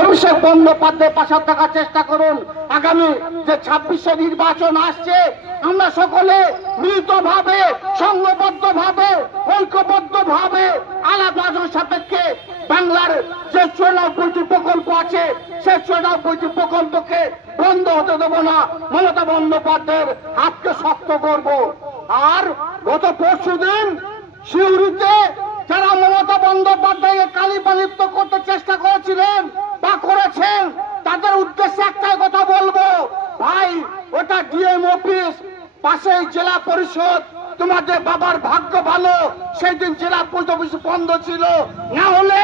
অভিষেক বন্দ্যোপাধ্যায় পাশে থাকার চেষ্টা করুন। আগামী যে 26শে নির্বাচন আসছে, আমরা সকলে মিলিতভাবে, সংঘবদ্ধভাবে, ঐক্যবদ্ধভাবে আলাপ আলোচনা সাপেক্ষে বাংলার যে 94টি প্রকল্প আছে সেই 94টি প্রকল্পকে বন্ধ হতে দেব না। মমতা বন্দ্যোপাধ্যায়ের হাতকে শক্ত করব। আর গত পরশুদিন সিউড়িতে যারা মমতা বন্দ্যোপাধ্যায়কে কালিমালিপ্ত করতে চেষ্টা করেছিলেন বা করেছেন, তাদের উদ্দেশ্যে একটাই কথা বলবো, ভাই ওটা ডিএম অফিস, পাশেই জেলা পরিষদ। তোমাদের বাবার ভাগ্য ভালো, সেই দিন জেলা পরিষদ অফিস বন্ধ ছিল। না হলে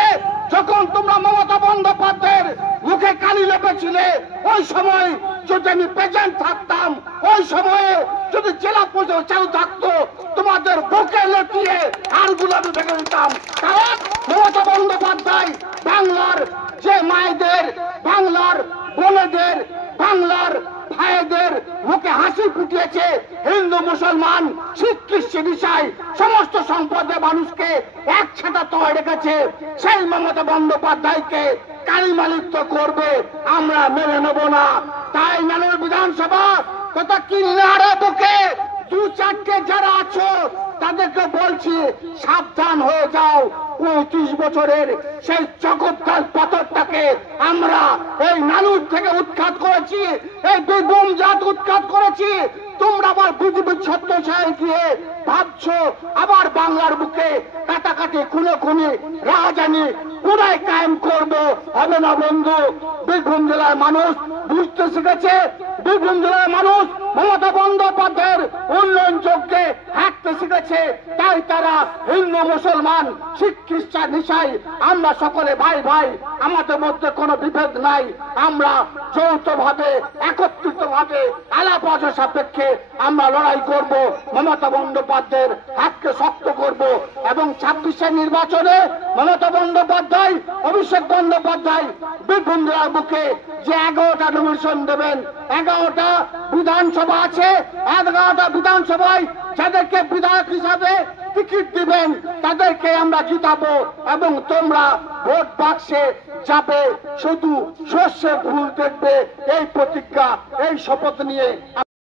যখন তোমরা মমতা বন্দ্যোপাধ্যায়ের মুখে কালি লেপেছিলে, ওই সময় যদি আমি প্রেজেন্ট থাকতাম, ওই সময়ে যদি জেলা পরিষদ চালু থাকতো, তোমাদের বুকে লেপিয়ে হাড়গুলো আমি ভেঙে দিতাম। কারণ মমতা বন্দ্যোপাধ্যায় বাংলার যে মায়েদের, বাংলার বোনেদের, বাংলার ভাইদের মুখে হাসি ফুটিয়েছে, হিন্দু মুসলমান শিখ খ্রিস্টান ইসাই সমস্ত সম্প্রদায়ের মানুষকে একসাথে তলায় রেখেছে, সেই মমতা বন্দ্যোপাধ্যায়কে কালিমালিপ্ত করবে আমরা মেনে নেব না। তাই মাননীয় বিধানসভা তথা কিনারে বুকে 2-4টে যারা আছো তাদেরকে বলছি, সাবধান হয়ে যাও। 35 বছরের সেই জগদ্দল পাথরটাকে আমরা এই নানুর থেকে উৎখাত করেছি, এই বেগম জাত উৎখাত করেছি। তোমরা আবার বিজেপির ছত্রছায়ায় গিয়ে ভাবছো আবার বাংলার বুকে কাটাকাটি, খুনোখুনি, রাজধানী পুরাই কায়েম করবো। হবে না বন্ধু। বীরভূম জেলার মানুষ বুঝতে শিখেছে, বীরভূম জেলার মানুষ মমতা বন্দ্যোপাধ্যায়ের উন্নয়ন যজ্ঞে হাঁটতে শিখেছে। তাই তারা হিন্দু মুসলমান শিখ খ্রিস্টান ইসাই আমরা সকলে ভাই ভাই, আমাদের মধ্যে কোনো বিভেদ নাই। আমরা যৌথভাবে, একত্রিতভাবে আলাপ আলোচনা সাপেক্ষে আমরা লড়াই করব, মমতা বন্দ্যোপাধ্যায়ের হাতকে শক্ত করব। এবং 26শে নির্বাচনে মমতা বন্দ্যোপাধ্যায়, অভিষেক বন্দ্যোপাধ্যায় বীরভূম জেলার বুকে যে 11টা নমিনেশন দেবেন, 11টা বিধানসভা আছে, 11টা বিধানসভায় যাদেরকে বিধায়ক হিসাবে টিকিট দিবেন তাদেরকে আমরা জিতাবো। এবং তোমরা ভোট বাক্সে যাবে, শুধু শস্যের ফুল দেখবে, এই প্রতিজ্ঞা, এই শপথ নিয়ে